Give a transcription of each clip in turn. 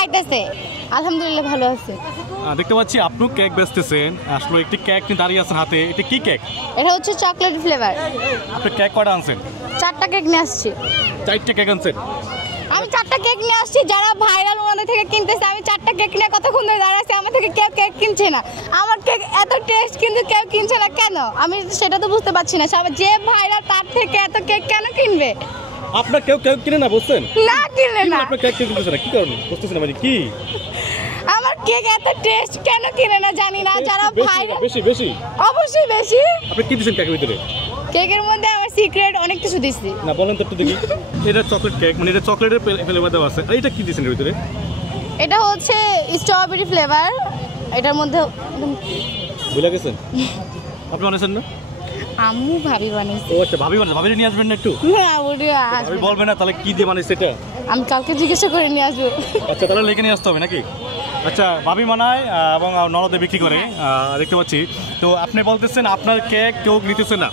খাইতেছে। আলহামদুলিল্লাহ ভালো আছে। দেখতে পাচ্ছি আপনি কেক বেচতেছেন, আসলে একটি কেক নিয়ে দাঁড়িয়ে আছেন হাতে, এটা কি কেক? এটা হচ্ছে চকলেট ফ্লেভার। আপনি কেক কয়টা আনছেন? 4টা কেক নিয়ে আসছি। 4টা কেক আনছেন? আমি 4টা কেক নিয়ে আসছি, যারা ভাইরাল ওনাদের থেকে কিনতেছে। আমি 4টা কেক নিয়ে কতক্ষণ ধরে দাঁড়িয়ে আছি, আমার থেকে কেউ কেক কিনছে না। আমার কেক এত টেস্ট কিন্তু কেউ কিনছে না কেন, আমি সেটা তো বুঝতে পারছি না। সবাই যে ভাইরাল তার থেকে এত কেক কেন কিনবে? আপনার কেউ কেক কিনে না বুঝছেন? না কিনলে না। আপনার কেক কিনতেছে না কি কারণ বুঝতেছেন না, মানে কি আমার কেক এত টেস্ট কেন কিনে না জানি না। যারা ভাইরাল বেশি বেশি অবশ্যই বেশি। আপনি কি দিবেন কেকের ভিতরে? কেকের মধ্যে আমার সিক্রেট অনেক কিছু দিছি। না বলেন তো একটু দেখি। এটা চকলেট কেক, মানে এটা চকলেটের ফ্লেভার দেওয়া আছে। এটা কি দিবেন এর ভিতরে? এটা হচ্ছে স্ট্রবেরি ফ্লেভার। এটার মধ্যে ভুলে গেছেন? আপনি বানাইছেন না? আম্মু ভাবি বানাইছে। ও আচ্ছা, ভাবি বানাইছে। ভাবি নিয়ে আসবেন না একটু? না ওরে ভাবি বলবেন না তাহলে কি দিয়ে বানাইছে এটা? আমি কালকে জিজ্ঞাসা করে নিয়ে আসবো। আচ্ছা তাহলে লেখে নিয়ে আসতে হবে নাকি? আচ্ছা, ভাবি বানায় এবং ননদে বিক্রি করে দেখতে পাচ্ছি। তো আপনি বলতেছেন আপনার কেক কেউ নিতেছে না,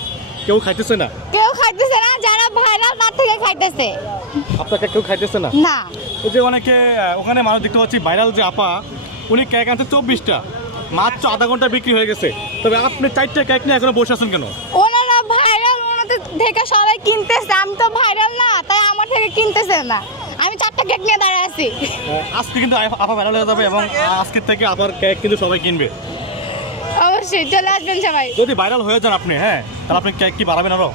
কেউ খাইতেছে না? কেউ খাইতেছে না, যারা ভাইরাল তার থেকে খাইতেছে। আপনার কেক কেউ খাইতেছে না? না। ওই যে অনেকে ওখানে মানুষ দেখতে পাচ্ছি ভাইরাল যে আপা, উনি কেক আনতে 24টা, মাত্র আধা ঘন্টা বিক্রি হয়ে গেছে। তবে আপনি 4টা কেক নিয়ে এখনো বসে আছেন কেন? ওনারা ভাইরাল, ওনাদের থেকে সবাই কিনতেছে। আমি তো ভাইরাল না, তাই আমার থেকে কিনতেছে না। আমি 4টা কেক নিয়ে দাঁড়িয়ে আছি। আজকে কিন্তু আপা ভাইরাল হয়ে যাবে এবং আজকের থেকে আবার কেক কিন্তু সবাই কিনবে। অবশ্যই চলে আসবেন সবাই। যদি ভাইরাল হয়ে যান আপনি, হ্যাঁ, তাহলে আপনি কেক কি বাড়াবেন আরো?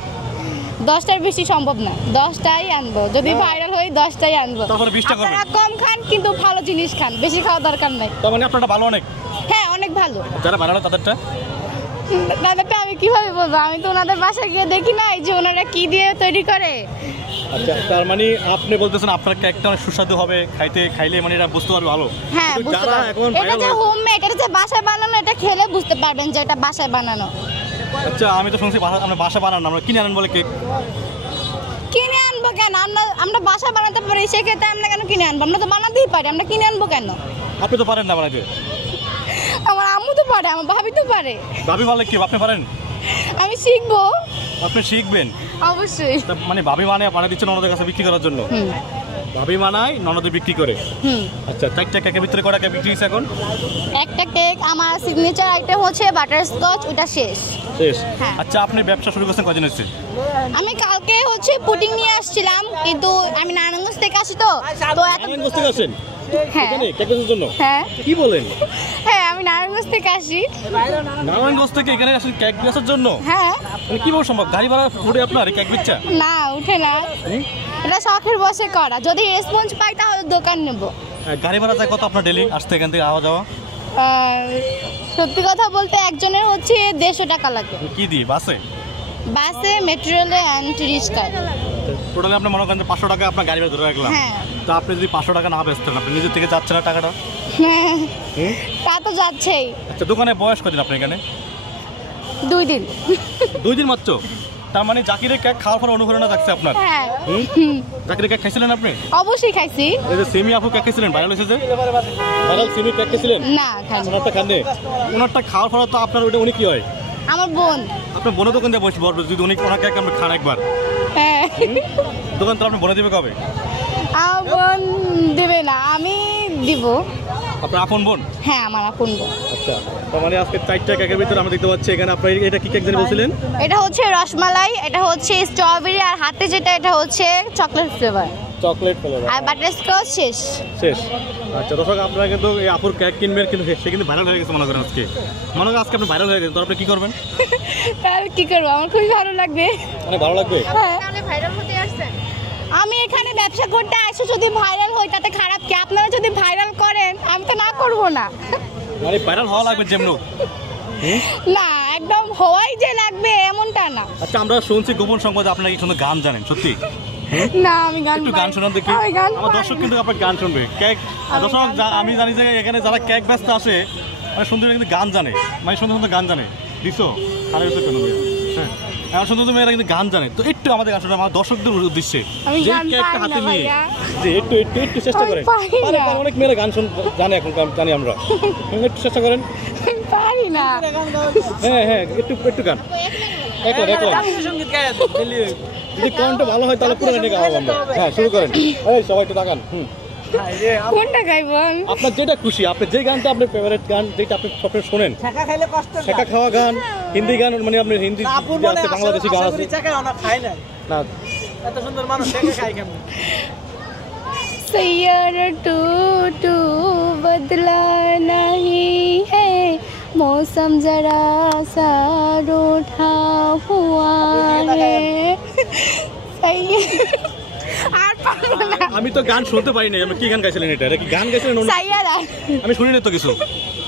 10টার বেশি সম্ভব না, 10টাই আনবো। যদি ভাইরাল হই 10টাই আনবো। তারপরে 20টা করবেন? আপনারা কম খান কিন্তু ভালো জিনিস খান, বেশি খাওয়া দরকার নাই। তার মানে আপনারটা ভালো অনেক? হ্যাঁ অনেক ভালো। যারা ভাইরাল হয় তাদেরটা? তাদেরটা আমি কিভাবে বলবো? আমি তো ওনাদের বাসায় গিয়ে দেখি নাই যে ওনারা কি দিয়ে তৈরি করে। আচ্ছা, তার মানে আপনি বলতেছেন আপনার কেকটা অনেক সুস্বাদু হবে, খাইলে মানে এটা বুঝতে পারবে ভালো। হ্যাঁ বুঝতে পারবেন। এটা যে হোমমেড, এটা যে বাসায় বানানো, এটা খেলে বুঝতে পারবেন যে এটা বাসায় বানানো। আচ্ছা, আমি তো শুনছি আমরা বাসায় বানান, আমরা কিনে আনেন বলে কেক। কিনে আনবো কেন? আমরা বাসায় বানাতে পারি, সেক্ষেত্রে আমরা কেন কিনে আনবো? আমরা তো বানাতেই পারি, আমরা কিনে আনবো কেন? আপনি তো পারেন না বানাতে। আমার আম্মু তো পারে, আমার ভাবি তো পারে। ভাবি বলে কি আপনি পারেন? আমি শিখবো। আপনি শিখবেন? অবশ্যই। মানে ভাবি বানায় পাঠিয়ে দিচ্ছেন ননদের কাছে বিক্রি করার জন্য? ভাবি বানায় ননদে বিক্রি করে। আচ্ছা, 4টা কেকের ভিতরে কটা কেক বিক্রি হয়েছে এখন? একটা কেক আমার সিগনেচার আইটেম হচ্ছে বাটারস্কচ, ওটা শেষ। আচ্ছা, আপনি ব্যবসা শুরু করছেন কদিন হচ্ছে? আমি কালকে হচ্ছে পুডিং নিয়ে আসছিলাম, কিন্তু আমি নারায়ণগঞ্জ থেকে আসি তো নারায়ণগঞ্জ থেকে আসেন? হ্যাঁ। কেক বেচার জন্য? হ্যাঁ। কি বলেন? হ্যাঁ আমি নারায়ণগঞ্জ থেকে আসি। নারায়ণগঞ্জ থেকে এখানে আসেন কেক বেচার জন্য? হ্যাঁ। মানে কিভাবে সম্ভব? গাড়ি ভাড়া উঠে আপনার কেক বেচা? না উঠে না, এটা শখের বসে করা। যদি রেসপন্স পাই তাহলে দোকান নেব। গাড়ি ভাড়া যায় কত আপনার ডেলি আসতে এখান থেকে আওয়া যাওয়া? সত্যি কথা বলতে একজনের হচ্ছে 150 টাকা লাগে। কি দিয়ে? বাসে? বাসে, মেট্রোলে অ্যান্ড রিক্সায়। টোটালি আপনি মনে করেন 500 টাকা আপনার গাড়ি ভাড়া ধরে রাখলাম। হ্যাঁ। তো আপনি যদি 500 টাকা না বেচতেন, আপনি নিজের থেকে যাচ্ছে না টাকাটা? তা তো যাচ্ছেই। আচ্ছা, দোকানে বয়স কদিন আপনি এখানে? 2 দিন। 2 দিন মাত্র? তার মানে জাকিরের কেক খাওয়ার পর অনুপ্রেরণা থাকছে আপনার? হ্যাঁ। জাকিরের কেক খাইছিলেন আপনি? অবশ্যই খাইছি। এই যে সেমি আপু কেক খাইছিলেন, ভাইরাল হয়েছে যে ভাইরাল সেমি কেক খাইছিলেন? না খাইনি। ওনারটা খাননি? ওনারটা খাওয়ার পর তো আপনার ওটা উনি কি হয়? আমার বোন। আপনার বোনের দোকান দিয়ে বসে বলবে যদি উনি ওনার কেক আপনি খান একবার? হ্যাঁ। দোকান তো আপনি বনে দিবে কবে? আমার বোন দেবে না, আমি দিব। আপনার আপন বোন? হ্যাঁ আমার আপন বোন। আচ্ছা, তার মানে আজকে 4টা কেকের ভিতরে আমরা দেখতে পাচ্ছি এখানে আপনার এটা কি কেক জানি বলছিলেন? এটা হচ্ছে রসমালাই, এটা হচ্ছে স্ট্রবেরি, আর হাতে যেটা এটা হচ্ছে চকলেট ফ্লেভার। Chocolate flavour. আর বাটারস্কচ শেষ। আচ্ছা দর্শক, আপনারা কিন্তু এই আপুর কেক কিনবেন, কিন্তু সে কিন্তু ভাইরাল হয়ে গেছে মনে করেন আজকে। মনে করেন আজকে আপনি ভাইরাল হয়ে গেছেন, তো আপনি কি করবেন? তাহলে কি করবো? আমার খুবই ভালো লাগবে। মানে ভালো লাগবে? হ্যাঁ। আমি এখানে ব্যবসা করতে আসি, যদি ভাইরাল হই তাতে খারাপ কি? আপনারা যদি ভাইরাল করেন আমি তো না করবো না। মানে ভাইরাল হওয়া লাগবে যেমন? না একদম হওয়াই যে লাগবে এমনটা না। আচ্ছা, আমরা শুনছি গোপন সংবাদে আপনারা কি সুন্দর গান জানেন, সত্যি? না আমি গান একটু গান শোনান দেখি। আমার দর্শক কিন্তু আপনার গান শুনবে। কেক দর্শক, আমি জানি যে এখানে যারা কেক ব্যস্ত আসে মানে সুন্দর কিন্তু গান জানে, মানে সুন্দর সুন্দর গান জানে। দিছো খারাপ হচ্ছে কেন? হ্যাঁ, এখন সুন্দর সুন্দর মেয়েরা কিন্তু গান জানে। তো একটু আমাদের গান শোনা, আমার দর্শকদের উদ্দেশ্যে যে কেকটা হাতে নিয়ে যে একটু একটু একটু চেষ্টা করেন। অনেক মেয়েরা গান জানে এখন, জানি আমরা। একটু চেষ্টা করেন। পারি না। হ্যাঁ হ্যাঁ, একটু একটু গান। একলা যদি কণ্ঠ ভালো হয় তাহলে পুরো গানটা গাওয়া আমরা। হ্যাঁ, শুরু করেন। এই সবাই একটু তাকান। কোনটা গাইবো আমি? আপনার যেটা খুশি, আপনি যে গানটা আপনার ফেভারিট গান, যেটা আপনি সবসময় শোনেন, ছেঁকা খাইলে কষ্ট শেখা খাওয়া গান, হিন্দি গান, মানে আপনার হিন্দি আপুর যে মনে আছে, বাংলাদেশি গান আছে ছেঁকা না খাই না না? এত সুন্দর মানুষ ছেঁকা খাই কেমন सैयारा टू टू बदला नहीं है मौसम जरा सा रूठा हुआ है আর পারবো না আমি তো গান শুনতে পারি না। আমি কি গান গাইছিলেন? এটা কি গান গাইছিলেন? সাইয়ারা আমি শুনিনি তো কিছু।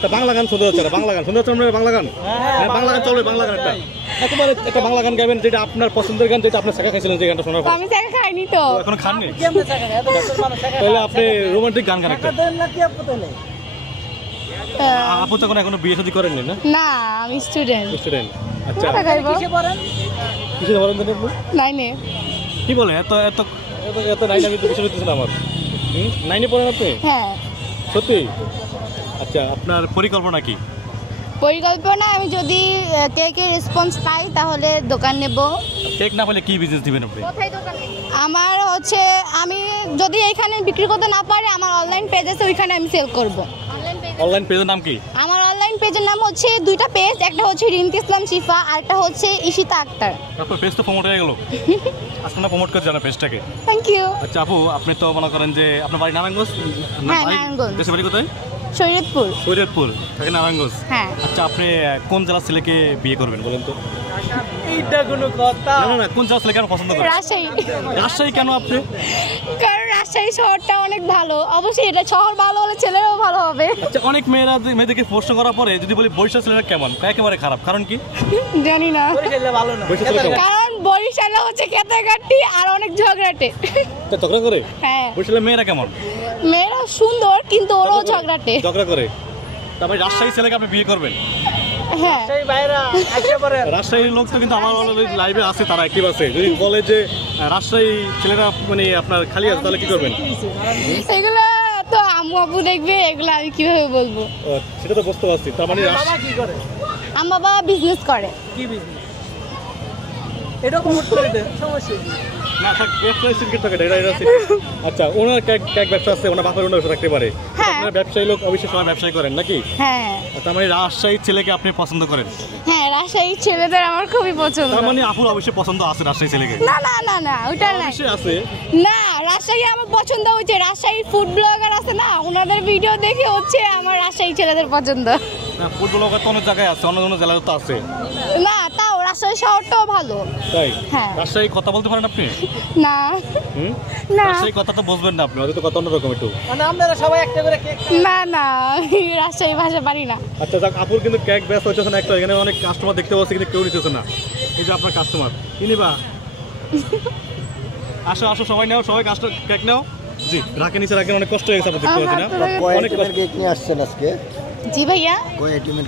তা বাংলা গান শুনতে হচ্ছে না? বাংলা গান শুনতে হচ্ছে আপনার? বাংলা গান, হ্যাঁ, বাংলা গান চলবে। বাংলা গান একেবারে একটা বাংলা গান গাবেন, যেটা আপনার পছন্দের গান, যেটা আপনার শেখা খাইছিলেন, যে গানটা শোনার পর। আমি টাকা খাইনি তো এখন খাননি? কেমনে ছেঁকা খাই এত সুন্দর মানুষ ছেঁকা তাহলে আপনি রোমান্টিক গান গান একটা। দেন না কি আপু তাহলে আপু তো এখনো বিয়ে শাদী করেননি না? না আমি স্টুডেন্ট স্টুডেন্ট। আচ্ছা, কোনটা গাইবো? কিসে পড়েন কিছু বলেন তো আপনি? নাইনে কি বলে এত এত এত এত নাইন? আমি তো বিষয় হচ্ছে না আমার। নাইনে পড়েন আপনি? হ্যাঁ সত্যি? আচ্ছা, আপনার পরিকল্পনা কি? পরিকল্পনা আমি যদি কেকের রেসপন্স পাই তাহলে দোকান নেব। কেক না পেলে কি বিজনেস দিবেন আপনি? আমার হচ্ছে আমি যদি এখানে বিক্রি করতে না পারি আমার অনলাইন পেজ আছে, ওইখানে আমি সেল করব। অনলাইন পেজের নাম কি? আমার অনলাইন পেজের নাম হচ্ছে দুইটা পেজ, একটা হচ্ছে রিন্তি ইসলাম শিফা আর একটা হচ্ছে ইশিতা আক্তার। আপনার পেজ তো প্রমোট হয়ে গেল। আজকে না প্রমোট করে জানা পেজটাকে। Thank you. আচ্ছা আপু, আপনি তো মনে করেন যে আপনার বাড়ি নারায়ণগঞ্জ? হ্যাঁ, নারায়ণগঞ্জ। দেশের বাড়ি কোথায়? শরীয়তপুর। শরীয়তপুর থেকে নারায়ণগঞ্জ। হ্যাঁ। আচ্ছা, আপনি কোন জেলার ছেলেকে বিয়ে করবেন বলেন তো? এইটা কোনো কথা না না না, কোন জেলার ছেলেকে আপনি পছন্দ করেন? রাজশাহী। রাজশাহী কেন আপনি? কারণ রাজশাহী শহরটা অনেক ভালো, অবশ্যই এটা শহর ভালো হলে ছেলেরাও ভালো হবে। আচ্ছা, অনেক মেয়েদেরকে প্রশ্ন করার পরে যদি বলি বরিশাল ছেলেরা কেমন, একেবারে খারাপ, কারণ কি? জানি না, পরিচয় ভালো না বরিশাল ছেলে কেমন? কারণ বরিশালে হচ্ছে কেতাকাটি আর অনেক ঝগড়াটে। তা ঝগড়া করে? হ্যাঁ, বরিশালের মেয়েরা কেমন? মেয়েরা সুন্দর কিন্তু ওরাও ঝগড়াটে। ঝগড়া করে। তারপরে রাজশাহী ছেলেকে আপনি বিয়ে করবেন? হ্যাঁ, সেই বাইরা আসে পরে রাজশাহীর লোক তো কিন্তু আমার লাইভে আছে, তারা অ্যাক্টিভ আছে। যদি বলে যে রাজশাহী ছেলেরা মানে আপনার খালি আছে, তাহলে কি করবেন? এগুলো তো আম্মু আব্বু দেখবে, এগুলো আমি কিভাবে বলবো? সেটা তো বুঝতে পারছি। তার মানে বাবা কি করে আমার বাবা বিজনেস করে। কি বিজনেস এটাও প্রমোট করে দেন, সমস্যা কি না থাক, ব্যবসায়ী সিনকেট থাকে, এটা secret। আচ্ছা, ওনার কেক ব্যবসা আছে, ওনার বাপের ওনার ব্যবসা থাকতে পারে। হ্যাঁ। আপনারা ব্যবসায়ী লোক, অবশ্যই সবাই ব্যবসায়ী করেন নাকি? হ্যাঁ তার মানে রাজশাহীর ছেলেকে আপনি পছন্দ করেন? হ্যাঁ, রাজশাহীর ছেলেদের আমার খুবই পছন্দ। তার মানে আপুর অবশ্যই পছন্দ আছে রাজশাহী ছেলেকে? না না না না, ওটা নাই। অবশ্যই আছে। না, রাজশাহী আমার পছন্দ হচ্ছে, রাজশাহী ফুড ব্লগার আছে না, ওনাদের ভিডিও দেখে হচ্ছে আমার রাজশাহী ছেলেদের পছন্দ। না, ফুটবল তো অনেক জায়গায় আছে, অন্য অন্য জেলায় তো আছে। না, তাও রাজশাহী শহরটাও ভালো। তাই? হ্যাঁ। রাজশাহী কথা বলতে পারেন আপনি? না হুম? না রাজশাহী কথা তো বুঝবেন না আপনি, হয়তো কথা অন্যরকম একটু। মানে আপনারা সবাই একটা করে কেক না না, আমি রাজশাহী ভাষা পারি না। আচ্ছা যাক, আপুর কিন্তু কেক ব্যস্ত হচ্ছে না একটা, এখানে অনেক কাস্টমার দেখতে পাচ্ছি কিন্তু কেউ নিতেছে না। এই যে আপনার কাস্টমার, কি নিবা? আসো আসো, সবাই নাও, সবাই কেক নাও। জি, রাখে নিচে রাখেন, অনেক কষ্ট হয়ে গেছে আপনার দেখতে পাচ্ছি না, অনেক কষ্ট। কেক নিয়ে আসছেন আজকে? জি ভাইয়া। কই আইটেমের